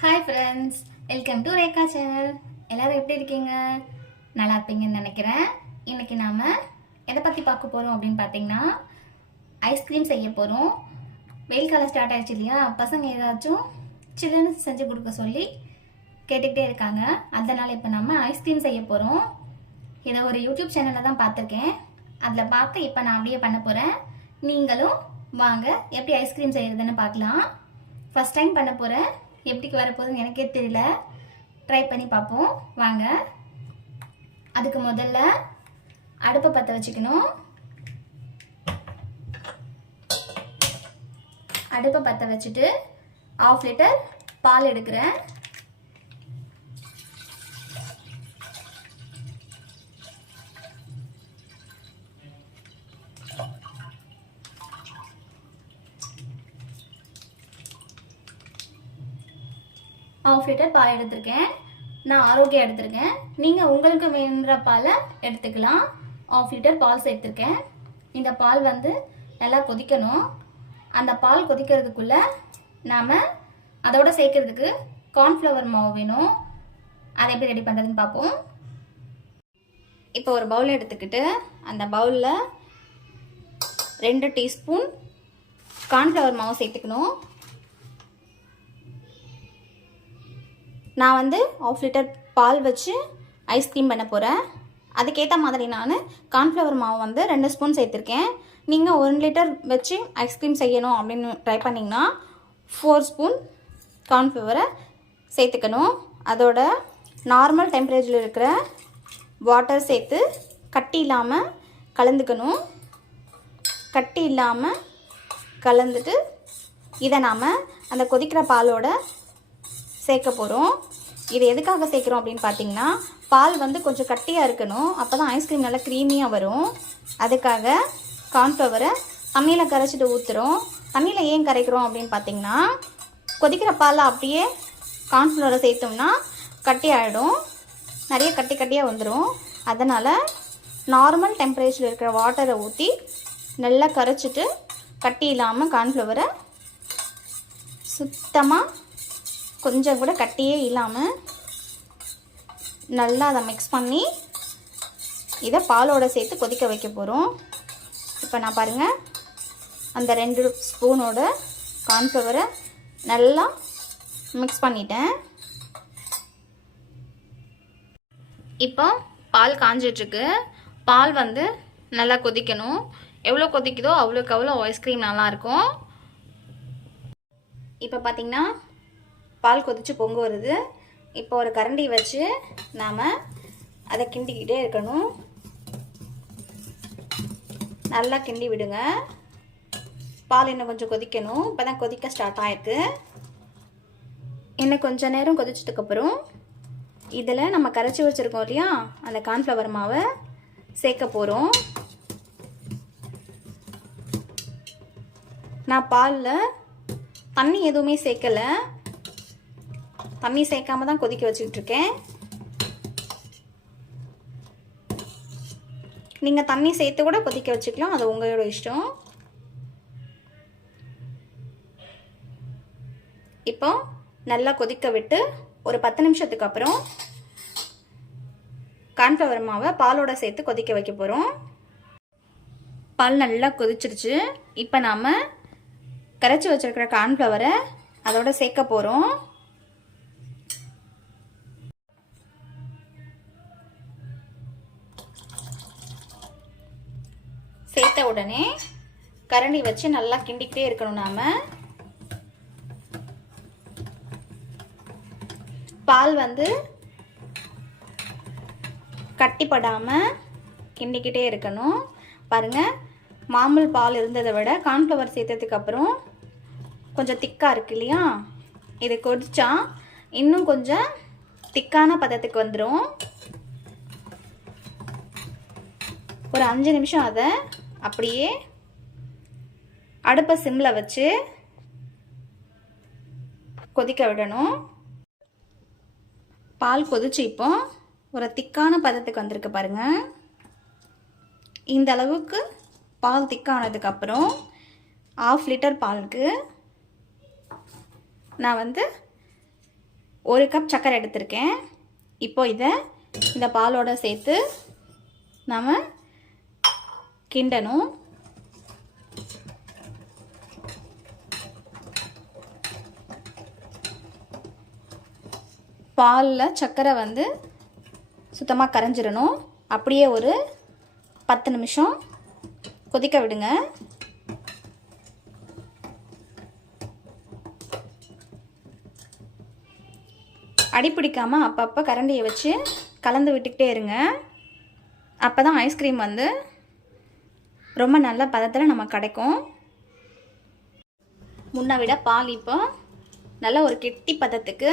Hi friends, welcome to Rekha channel. எல்லாரும் எப்படி இருக்கீங்க? நல்லா இருப்பீங்கன்னு நினைக்கிறேன். இன்னைக்கு நாம எதை பற்றி பார்க்க போகிறோம் அப்படின்னு பார்த்தீங்கன்னா, ஐஸ்கிரீம் செய்ய போகிறோம். வெயில் காலம் ஸ்டார்ட் ஆயிடுச்சு இல்லையா? பசங்க ஏதாச்சும் சில்லுன்னு செஞ்சு கொடுக்க சொல்லி கேட்டுக்கிட்டே இருக்காங்க. அதனால் இப்போ நம்ம ஐஸ்கிரீம் செய்ய போகிறோம். இதை ஒரு யூடியூப் சேனலில் தான் பார்த்துருக்கேன். அதில் பார்த்து இப்போ நான் அப்படியே பண்ண போகிறேன். நீங்களும் வாங்க எப்படி ஐஸ்கிரீம் செய்கிறதுன்னு பார்க்கலாம். ஃபஸ்ட் டைம் பண்ண போகிறேன். எப்படிக்கு வரப்போகுதுன்னு எனக்கே தெரியல. ட்ரை பண்ணி பார்ப்போம் வாங்க. அதுக்கு முதல்ல அடுப்பை பற்ற வச்சுக்கணும். அடுப்பை பற்ற வச்சுட்டு 1/2 லிட்டர் பால் எடுக்கிறேன். ½ லிட்டர் பால் எடுத்திருக்கேன். நான் ஆரோக்கியம் எடுத்திருக்கேன். நீங்கள் உங்களுக்கு வேணுன்ற பாலை எடுத்துக்கலாம். ½ லிட்டர் பால் சேர்த்துருக்கேன். இந்த பால் நல்லா கொதிக்கணும். அந்த பால் கொதிக்கிறதுக்குள்ளே நாம் அதோட சேர்க்கறதுக்கு கார்ன்ஃப்ளவர் மாவு வேணும். அதை எப்படி ரெடி பண்ணுறதுன்னு பார்ப்போம். இப்போ ஒரு பவுல் எடுத்துக்கிட்டு அந்த பவுலில் 2 டீஸ்பூன் கார்ன்ஃப்ளவர் மாவு சேர்த்துக்கணும். நான் ½ லிட்டர் பால் வச்சு ஐஸ்கிரீம் பண்ண போகிறேன். அதுக்கேற்ற மாதிரி நான் கார்ன்ஃப்ளவர் மாவு 2 ஸ்பூன் சேர்த்துருக்கேன். நீங்கள் 1 லிட்டர் வச்சு ஐஸ்கிரீம் செய்யணும் அப்படின்னு ட்ரை பண்ணிங்கன்னா 4 ஸ்பூன் கார்ன்ஃப்ளவரை சேர்த்துக்கணும். அதோட நார்மல் டெம்பரேச்சரில் இருக்கிற வாட்டர் சேர்த்து கட்டி இல்லாமல் கலந்துக்கணும். கட்டி இல்லாமல் கலந்துட்டு இதை நாம் அந்த கொதிக்கிற பாலோட சேர்க்க போகிறோம். இது எதுக்காக சேர்க்குறோம் அப்படின்னு பார்த்தீங்கன்னா, பால் கொஞ்சம் கட்டியாக இருக்கணும். அப்போ தான் ஐஸ்கிரீம் நல்லா க்ரீமியாக வரும். அதுக்காக கார்ன்ஃப்ளவரை தண்ணியில் கரைச்சிட்டு ஊற்றுறோம். தண்ணியில் ஏன் கரைக்கிறோம் அப்படின்னு பார்த்தீங்கன்னா, கொதிக்கிற பாலில் அப்படியே கார்ன்ஃப்ளவரை சேர்த்தோம்னா கட்டி ஆகிடும், நிறைய கட்டியாக வந்துடும். அதனால் நார்மல் டெம்பரேச்சரில் இருக்கிற வாட்டரை ஊற்றி நல்லா கரைச்சிட்டு கட்டி இல்லாமல் கார்ன்ஃப்ளவரை சுத்தமாக கொஞ்சம் கூட கட்டியே இல்லாமல் நல்லா அதை மிக்ஸ் பண்ணி இதை பாலோட சேர்த்து கொதிக்க வைக்க போகிறோம். இப்போ நான் பாருங்கள், அந்த 2 ஸ்பூனோட கார்ன்ஃப்ளவரை நல்லா மிக்ஸ் பண்ணிட்டேன். இப்போ பால் காஞ்சிட்ருக்கு. பால் நல்லா கொதிக்கணும். எவ்வளோ கொதிக்குதோ அவ்வளோக்கு அவ்வளோ ஐஸ்கிரீம் நல்லாயிருக்கும். இப்போ பார்த்திங்கன்னா பால் கொதிச்சு பொங்க வருது. இப்போ ஒரு கரண்டி வச்சு நாம் அதை கிண்டிக்கிட்டே இருக்கணும். நல்லா கிண்டி விடுங்க. பால் இன்னும் கொஞ்சம் கொதிக்கணும். இப்போ தான் கொதிக்க ஸ்டார்ட் ஆகிருக்கு. இன்னும் கொஞ்சம் நேரம் கொதிச்சதுக்கப்புறம் இதில் நம்ம கரைச்சி வச்சுருக்கோம் இல்லையா, அந்த கார்ன்ஃப்ளவர் மாவை சேர்க்க போகிறோம். நான் பாலில் தண்ணி எதுவுமே சேர்க்கலை. தண்ணி சேர்க்காம தான் கொதிக்க வச்சுக்கிட்டுருக்கேன். நீங்கள் தண்ணி சேர்த்து கூட கொதிக்க வச்சுக்கலாம், அது உங்களோட இஷ்டம். இப்போ நல்லா கொதிக்க விட்டு ஒரு 10 நிமிஷத்துக்கு அப்புறம் கார்ன்ஃப்ளவர் மாவை பாலோட சேர்த்து கொதிக்க வைக்க போகிறோம். பால் நல்லா கொதிச்சிருச்சு. இப்போ நாம் கரைச்சி வச்சிருக்கிற கார்ன்ஃப்ளவரை அதோட சேர்க்க போகிறோம். சேர்த்த உடனே கரண்டி வச்சு நல்லா கிண்டிக்கிட்டே இருக்கணும். நாம் பால் கட்டிப்படாமல் கிண்டிக்கிட்டே இருக்கணும். பாருங்கள், மாமூல் பால் இருந்ததை விட கார்ன்ஃப்ளவர் சேர்த்ததுக்கு அப்புறம் கொஞ்சம் திக்காக இருக்கு இல்லையா? இது கொதிச்சா இன்னும் கொஞ்சம் திக்கான பதத்துக்கு வந்துடும். ஒரு 5 நிமிஷம் அதை அப்படியே அடுப்பை சிம்மில் வச்சு கொதிக்க விடணும். பால் கொதிச்சு இப்போ ஒரு திக்கான பதத்துக்கு வந்திருக்கு பாருங்கள். இந்த அளவுக்கு பால் திக்கானதுக்கப்புறம் 1/2 லிட்டர் பாலுக்கு நான் 1 கப் சர்க்கரை எடுத்திருக்கேன். இப்போ இதை இந்த பாலோட சேர்த்து நாம் கிண்டணும். பாலில் சர்க்கரை வந்து சுத்தமாக கரைஞ்சிடணும். அப்படியே ஒரு 10 நிமிஷம் கொதிக்க விடுங்க. அடிப்பிடிக்காமல் அப்பப்போ கரண்டியை வச்சு கலந்து விட்டுக்கிட்டே இருங்க. அப்போ தான் ஐஸ்கிரீம் வந்து ரொம்ப நல்ல பதத்தில் நமக்கு கிடைக்கும். முன்னை விட பால் இப்போ நல்ல ஒரு கெட்டி பதத்துக்கு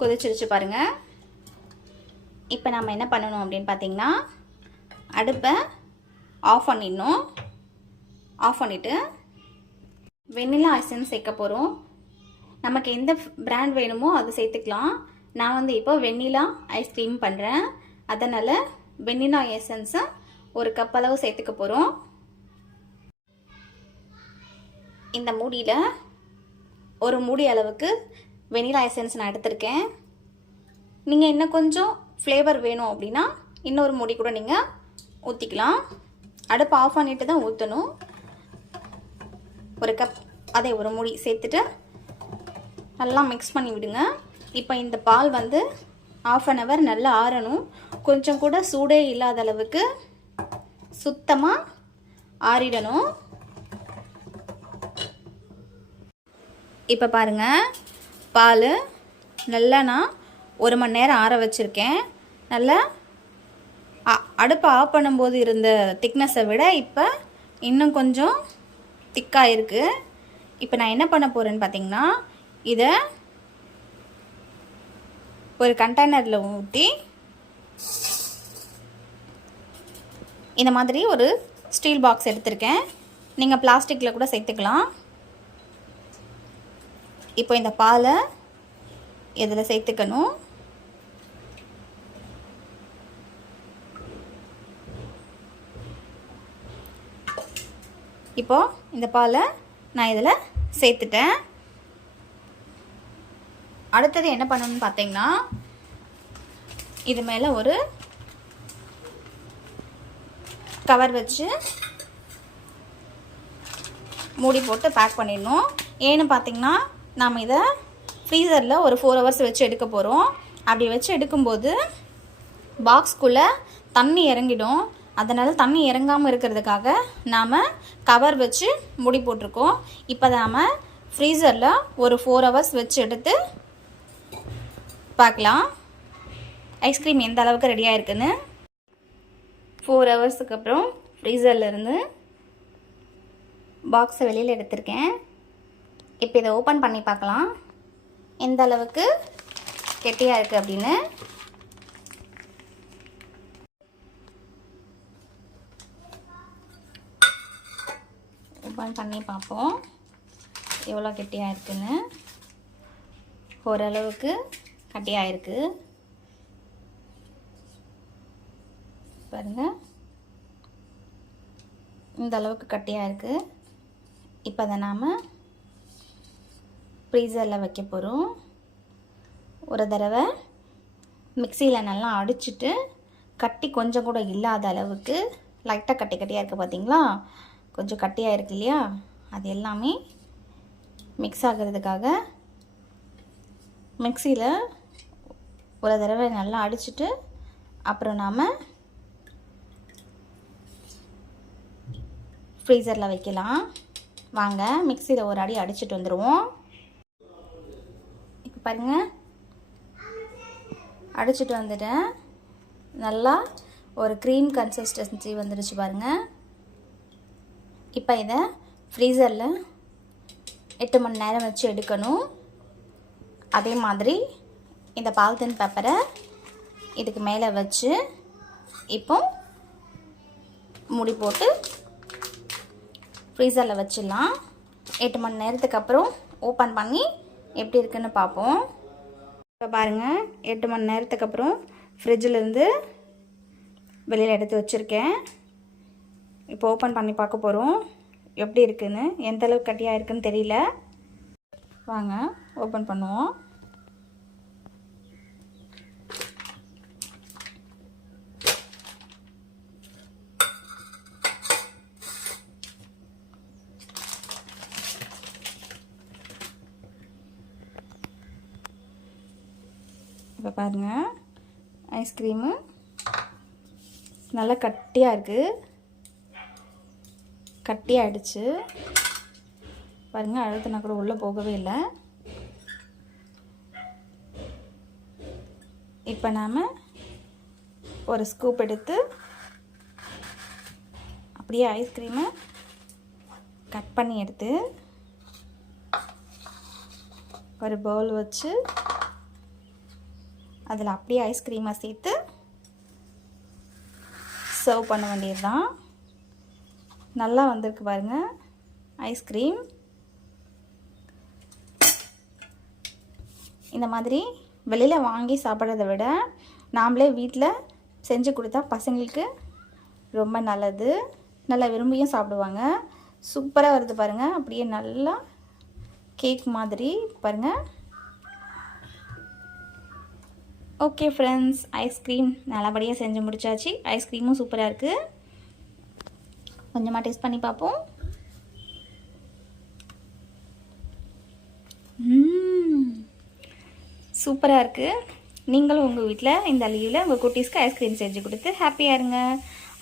கொதிச்சிருச்சு பாருங்கள். இப்போ நம்ம என்ன பண்ணணும் அப்படின்னு பார்த்தீங்கன்னா, அடுப்பை ஆஃப் பண்ணிடணும். ஆஃப் பண்ணிவிட்டு வெண்ணிலா எசன்ஸ் சேர்க்க போகிறோம். நமக்கு எந்த பிராண்ட் வேணுமோ அது சேர்த்துக்கலாம். நான் வந்து இப்போ வெண்ணிலா ஐஸ்கிரீம் பண்ணுறேன். அதனால் வெண்ணிலா எசன்ஸை 1 கப் அளவு சேர்த்துக்க போகிறோம். இந்த மூடியில் 1 மூடி அளவுக்கு வெண்ணிலா எசன்ஸ் நான் எடுத்திருக்கேன். நீங்கள் இன்னும் கொஞ்சம் ஃப்ளேவர் வேணும் அப்படின்னா இன்னொரு மூடி கூட நீங்கள் ஊற்றிக்கலாம். அடுப்பு ஆஃப் பண்ணிட்டு தான் ஊற்றணும். 1 கப் அதை 1 மூடி சேர்த்துட்டு நல்லா மிக்ஸ் பண்ணி விடுங்க. இப்போ இந்த பால் வந்து 1/2 hour நல்லா ஆறணும். கொஞ்சம் கூட சூடே இல்லாத அளவுக்கு சுத்தமாக ஆறிடணும். இப்போ பாருங்கள், பால் நல்லா நான் 1 மணி நேரம் ஆற வச்சுருக்கேன். நல்லா அடுப்பை ஆஃப் பண்ணும்போது இருந்த திக்னஸை விட இப்போ இன்னும் கொஞ்சம் திக்காக இருக்குது. இப்போ நான் என்ன பண்ண போகிறேன்னு பார்த்தீங்கன்னா, இதை ஒரு கண்டெய்னரில் ஊற்றி இந்த மாதிரி ஒரு ஸ்டீல் பாக்ஸ் எடுத்திருக்கேன். நீங்கள் பிளாஸ்டிக்கில் கூட சேர்த்துக்கலாம். இப்போ இந்த பாலை இதில் சேர்த்துக்கணும். இப்போது இந்த பாலை நான் இதில் சேர்த்துட்டேன். அடுத்தது என்ன பண்ணணும்னு பார்த்தீங்கன்னா, இது மேலே ஒரு கவர் வச்சு மூடி போட்டு பேக் பண்ணிடணும். ஏன்னு பார்த்தீங்கன்னா, நாம் இதை ஃப்ரீசரில் ஒரு 4 hours வச்சு எடுக்க போகிறோம். அப்படி வச்சு எடுக்கும்போது பாக்ஸ்குள்ளே தண்ணி இறங்கிடும். அதனால் தண்ணி இறங்காமல் இருக்கிறதுக்காக நாம் கவர் வச்சு மூடி போட்டிருக்கோம். இப்போ நாம் ஃப்ரீசரில் ஒரு 4 hours வச்சு எடுத்து பார்க்கலாம் ஐஸ்கிரீம் எந்த அளவுக்கு ரெடியாக இருக்குன்னு. 4 ஹவர்ஸுக்கு அப்புறம் ஃப்ரீசர்லேருந்து பாக்ஸை வெளியில் எடுத்திருக்கேன். இப்போ இதை ஓப்பன் பண்ணி பார்க்கலாம் எந்த அளவுக்கு கெட்டியாக இருக்குது அப்படின்னு. ஓப்பன் பண்ணி பார்ப்போம் எவ்வளோ கெட்டியாக இருக்குன்னு. ஓரளவுக்கு கட்டியாக இருக்குது பாருங்கள், இந்த அளவுக்கு கட்டியாக இருக்குது. இப்போ அதை நாம் ஃப்ரீசரில் வைக்க போகிறோம். ஒரு தடவை மிக்சியில் நல்லா அடிச்சுட்டு கட்டி கொஞ்சம் கூட இல்லாத அளவுக்கு லைட்டாக கட்டியாக இருக்குது பார்த்தீங்களா, கொஞ்சம் கட்டியாக இருக்கு இல்லையா, அது எல்லாமே மிக்ஸ் ஆகிறதுக்காக மிக்சியில் ஒரு தடவை நல்லா அடிச்சுட்டு அப்புறம் நாம் ஃப்ரீசரில் வைக்கலாம். வாங்க மிக்சியில் ஒரு அடி அடிச்சுட்டு வந்துடுவோம். இப்போ பாருங்கள், அடிச்சுட்டு வந்துட்டேன். நல்லா ஒரு க்ரீம் கன்சிஸ்டன்சி வந்துடுச்சு பாருங்கள். இப்போ இதை ஃப்ரீசரில் 8 மணி நேரம் வச்சு எடுக்கணும். அதே மாதிரி இந்த பாலித்தீன் பேப்பரை இதுக்கு மேலே வச்சு இப்போ மூடி போட்டு ஃப்ரீசரில் வச்சிடலாம். 8 மணி நேரத்துக்கு அப்புறம் ஓப்பன் பண்ணி எப்படி இருக்குன்னு பார்ப்போம். இப்போ பாருங்கள், 8 மணி நேரத்துக்கு அப்புறம் ஃப்ரிட்ஜிலேருந்து வெளியில் எடுத்து வச்சுருக்கேன். இப்போ ஓப்பன் பண்ணி பார்க்க போகிறோம் எப்படி இருக்குன்னு. எந்த அளவுக்கு கட்டியாக இருக்குன்னு தெரியல. வாங்க ஓப்பன் பண்ணுவோம். இப்போ பாருங்கள், ஐஸ்கிரீமு நல்லா கட்டியாக இருக்குது, கட்டியாகிடுச்சு பாருங்கள். அழுத்தினா கூட உள்ளே போகவே இல்லை. இப்போ நாம் ஒரு ஸ்கூப் எடுத்து அப்படியே ஐஸ்கிரீமை கட் பண்ணி எடுத்து ஒரு பவுல் வச்சு அதில் அப்படியே ஐஸ்கிரீமை சேர்த்து சர்வ் பண்ண வேண்டியது தான். நல்லா வந்திருக்கு பாருங்கள் ஐஸ்கிரீம். இந்த மாதிரி வெளியில் வாங்கி சாப்பிட்றத விட நாமளே வீட்டில் செஞ்சு கொடுத்தா பசங்களுக்கு ரொம்ப நல்லது, நல்லா விரும்பியும் சாப்பிடுவாங்க. சூப்பராக வருது பாருங்கள், அப்படியே நல்லா கேக் மாதிரி பாருங்கள். ஓகே ஃப்ரெண்ட்ஸ், ஐஸ்கிரீம் நல்லபடியாக செஞ்சு முடிச்சாச்சு. ஐஸ்கிரீமும் சூப்பராக இருக்குது. கொஞ்சமாக டேஸ்ட் பண்ணி பார்ப்போம். சூப்பராக இருக்குது. நீங்களும் உங்கள் வீட்டில் இந்த லீவில் உங்கள் குட்டீஸ்க்கு ஐஸ்கிரீம் செஞ்சு கொடுத்து ஹாப்பியாக இருங்க.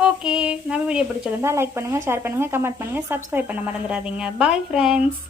ஓகே, நம்ம வீடியோ பிடிச்சிருந்தா லைக் பண்ணுங்கள், ஷேர் பண்ணுங்கள், கமெண்ட் பண்ணுங்கள், சப்ஸ்கிரைப் பண்ண மறந்துடாதீங்க. Bye friends.